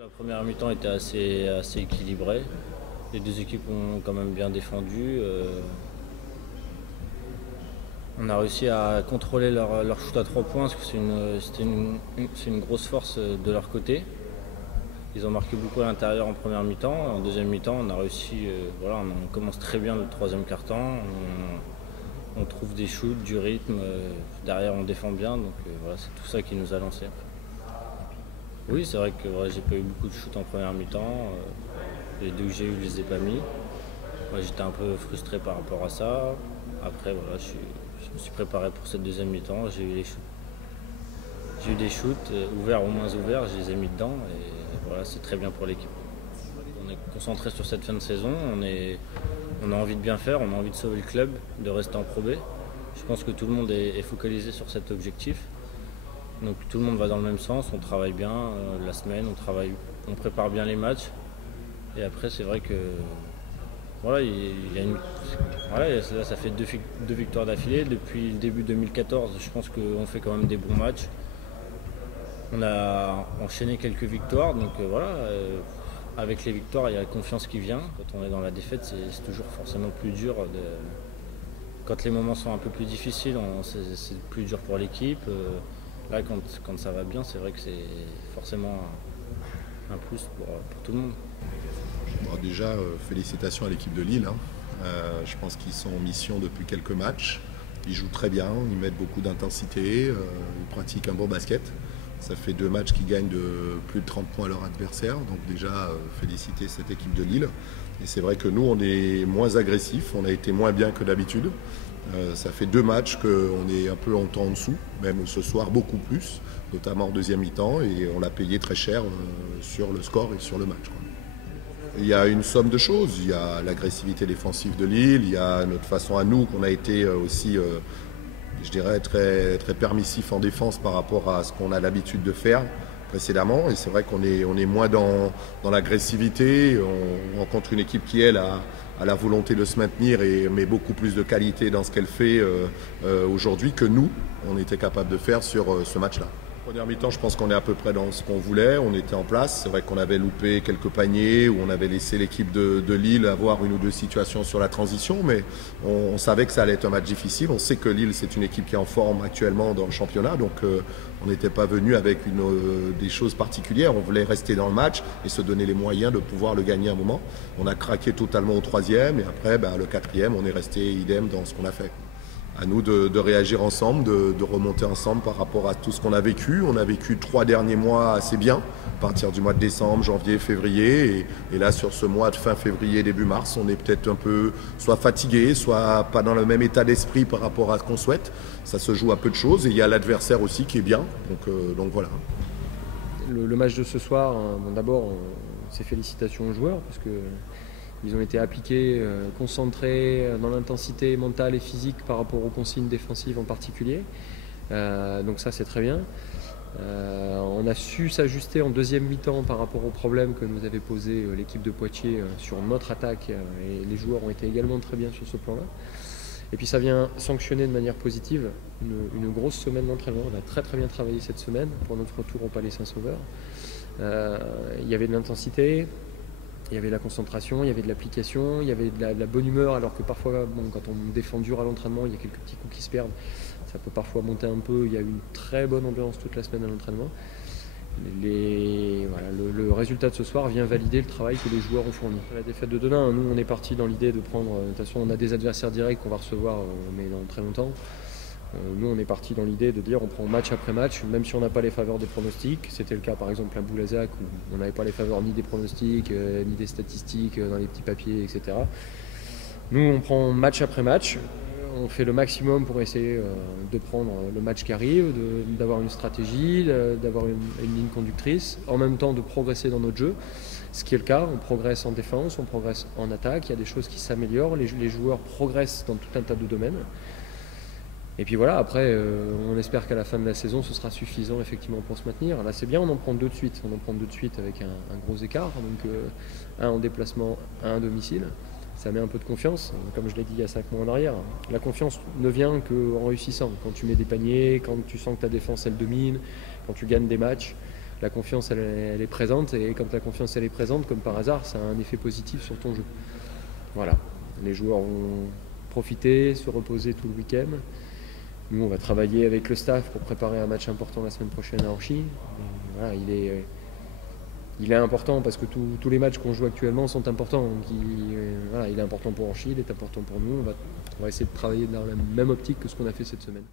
La première mi-temps était assez équilibrée. Les deux équipes ont quand même bien défendu. On a réussi à contrôler leur shoot à 3 points parce que c'est une grosse force de leur côté. Ils ont marqué beaucoup à l'intérieur en première mi-temps. En deuxième mi-temps, on a réussi. On commence très bien le troisième quart-temps. On trouve des shoots, du rythme. Derrière, on défend bien. Donc voilà, c'est tout ça qui nous a lancé. Oui, c'est vrai que j'ai pas eu beaucoup de shoots en première mi-temps. Les deux que j'ai eu, je les ai pas mis. Moi, j'étais un peu frustré par rapport à ça. Après, voilà, je me suis préparé pour cette deuxième mi-temps. J'ai eu les shoots. J'ai eu des shoots, ouverts ou moins ouverts, je les ai mis dedans et voilà, c'est très bien pour l'équipe. On est concentré sur cette fin de saison, on a envie de bien faire, on a envie de sauver le club, de rester en Pro B. Je pense que tout le monde est focalisé sur cet objectif. Donc tout le monde va dans le même sens, on travaille bien la semaine, on prépare bien les matchs. Et après, c'est vrai que voilà, là, ça fait deux victoires d'affilée. Depuis le début 2014, je pense qu'on fait quand même des bons matchs. On a enchaîné quelques victoires, donc avec les victoires, il y a la confiance qui vient. Quand on est dans la défaite, c'est toujours forcément plus dur. Quand les moments sont un peu plus difficiles, c'est plus dur pour l'équipe. Là, quand ça va bien, c'est vrai que c'est forcément un plus pour tout le monde. Bon, déjà, félicitations à l'équipe de Lille. Je pense qu'ils sont en mission depuis quelques matchs. Ils jouent très bien, ils mettent beaucoup d'intensité, ils pratiquent un bon basket. Ça fait 2 matchs qu'ils gagnent de plus de 30 points à leur adversaire. Donc déjà, féliciter cette équipe de Lille. Et c'est vrai que nous, on est moins agressifs, on a été moins bien que d'habitude. Ça fait 2 matchs qu'on est un peu en temps en dessous, même ce soir beaucoup plus, notamment en deuxième mi-temps. Et on l'a payé très cher sur le score et sur le match. Il y a une somme de choses. Il y a l'agressivité défensive de Lille, il y a notre façon à nous qu'on a été aussi, je dirais, très, très permissif en défense par rapport à ce qu'on a l'habitude de faire précédemment. Et c'est vrai qu'on est moins dans l'agressivité. On rencontre une équipe qui, elle, a la volonté de se maintenir et met beaucoup plus de qualité dans ce qu'elle fait aujourd'hui que nous, on était capable de faire sur ce match-là. Première mi-temps, je pense qu'on est à peu près dans ce qu'on voulait. On était en place. C'est vrai qu'on avait loupé quelques paniers, ou on avait laissé l'équipe de Lille avoir une ou deux situations sur la transition, mais on savait que ça allait être un match difficile. On sait que Lille, c'est une équipe qui est en forme actuellement dans le championnat, donc on n'était pas venu avec des choses particulières. On voulait rester dans le match et se donner les moyens de pouvoir le gagner à un moment. On a craqué totalement au troisième, et après, le quatrième, on est resté idem dans ce qu'on a fait. À nous de réagir ensemble, de remonter ensemble par rapport à tout ce qu'on a vécu. On a vécu 3 derniers mois assez bien, à partir du mois de décembre, janvier, février. Et là, sur ce mois de fin février, début mars, on est peut-être un peu soit fatigué, soit pas dans le même état d'esprit par rapport à ce qu'on souhaite. Ça se joue à peu de choses. Et il y a l'adversaire aussi qui est bien. Donc voilà. Le match de ce soir, d'abord, c'est félicitations aux joueurs, parce que ils ont été appliqués, concentrés dans l'intensité mentale et physique par rapport aux consignes défensives en particulier. Donc ça, c'est très bien. On a su s'ajuster en deuxième mi-temps par rapport aux problèmes que nous avait posé l'équipe de Poitiers sur notre attaque, et les joueurs ont été également très bien sur ce plan-là. Et puis ça vient sanctionner de manière positive une grosse semaine d'entraînement. On a très très bien travaillé cette semaine pour notre retour au Palais Saint-Sauveur. Il y avait de l'intensité, il y avait de la concentration, il y avait de l'application, il y avait de la bonne humeur, alors que parfois, quand on défend dur à l'entraînement, il y a quelques petits coups qui se perdent. Ça peut parfois monter un peu. Il y a eu une très bonne ambiance toute la semaine à l'entraînement. Le résultat de ce soir vient valider le travail que les joueurs ont fourni. La défaite de demain, nous on est parti dans l'idée de prendre, de toute façon on a des adversaires directs qu'on va recevoir mais dans très longtemps. Nous on est parti dans l'idée de dire on prend match après match, même si on n'a pas les faveurs des pronostics. C'était le cas par exemple à Boulazac où on n'avait pas les faveurs ni des pronostics, ni des statistiques dans les petits papiers, etc. Nous on prend match après match. On fait le maximum pour essayer de prendre le match qui arrive, d'avoir une stratégie, d'avoir une ligne conductrice, en même temps de progresser dans notre jeu, ce qui est le cas. On progresse en défense, on progresse en attaque, il y a des choses qui s'améliorent, les joueurs progressent dans tout un tas de domaines. Et puis voilà, après, on espère qu'à la fin de la saison, ce sera suffisant effectivement pour se maintenir. Là, c'est bien, on en prend 2 de suite. On en prend 2 de suite avec un gros écart, donc un en déplacement, un à domicile. Ça met un peu de confiance, comme je l'ai dit il y a 5 mois en arrière. La confiance ne vient qu'en réussissant. Quand tu mets des paniers, quand tu sens que ta défense elle domine, quand tu gagnes des matchs, la confiance elle est présente, et quand la confiance elle est présente, comme par hasard, ça a un effet positif sur ton jeu. Voilà, les joueurs vont profiter, se reposer tout le week-end. Nous, on va travailler avec le staff pour préparer un match important la semaine prochaine à Orchy. Voilà, il est important parce que tous les matchs qu'on joue actuellement sont importants. Donc il est important pour Orchy, il est important pour nous. On va essayer de travailler dans la même optique que ce qu'on a fait cette semaine.